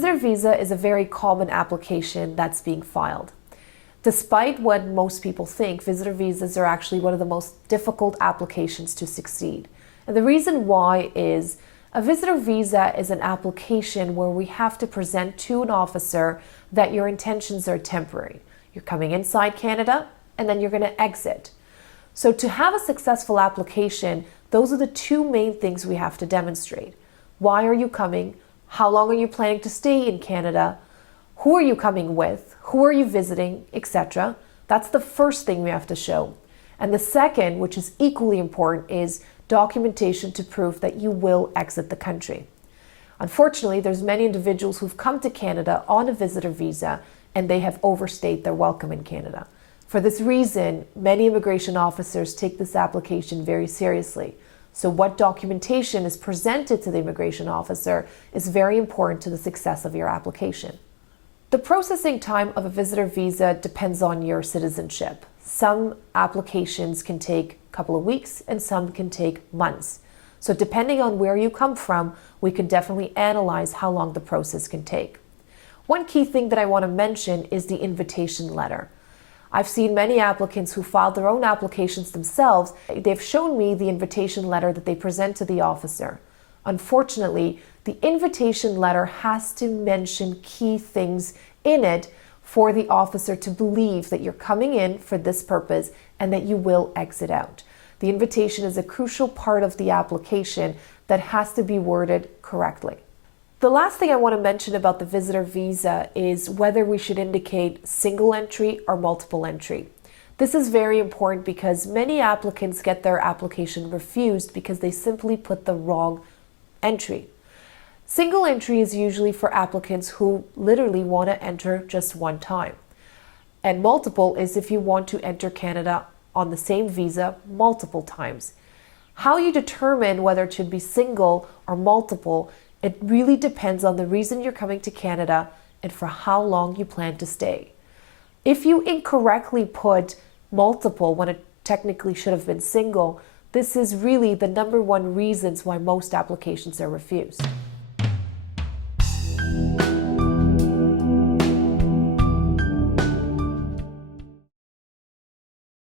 visitor visa is a very common application that's being filed. Despite what most people think, visitor visas are actually one of the most difficult applications to succeed. And the reason why is a visitor visa is an application where we have to present to an officer that your intentions are temporary. You're coming inside Canada and then you're going to exit. So to have a successful application, those are the two main things we have to demonstrate. Why are you coming? How long are you planning to stay in Canada? Who are you coming with? Who are you visiting, etc.? That's the first thing we have to show. And the second, which is equally important, is documentation to prove that you will exit the country. Unfortunately, there's many individuals who've come to Canada on a visitor visa and they have overstayed their welcome in Canada. For this reason, many immigration officers take this application very seriously. So what documentation is presented to the immigration officer is very important to the success of your application. The processing time of a visitor visa depends on your citizenship. Some applications can take a couple of weeks and some can take months. So depending on where you come from, we can definitely analyze how long the process can take. One key thing that I want to mention is the invitation letter. I've seen many applicants who filed their own applications themselves. They've shown me the invitation letter that they present to the officer. Unfortunately, the invitation letter has to mention key things in it for the officer to believe that you're coming in for this purpose and that you will exit out. The invitation is a crucial part of the application that has to be worded correctly. The last thing I want to mention about the visitor visa is whether we should indicate single entry or multiple entry. This is very important because many applicants get their application refused because they simply put the wrong entry. Single entry is usually for applicants who literally want to enter just one time. And multiple is if you want to enter Canada on the same visa multiple times. How you determine whether it should be single or multiple, it really depends on the reason you're coming to Canada and for how long you plan to stay. If you incorrectly put multiple when it technically should have been single, this is really the number one reasons why most applications are refused.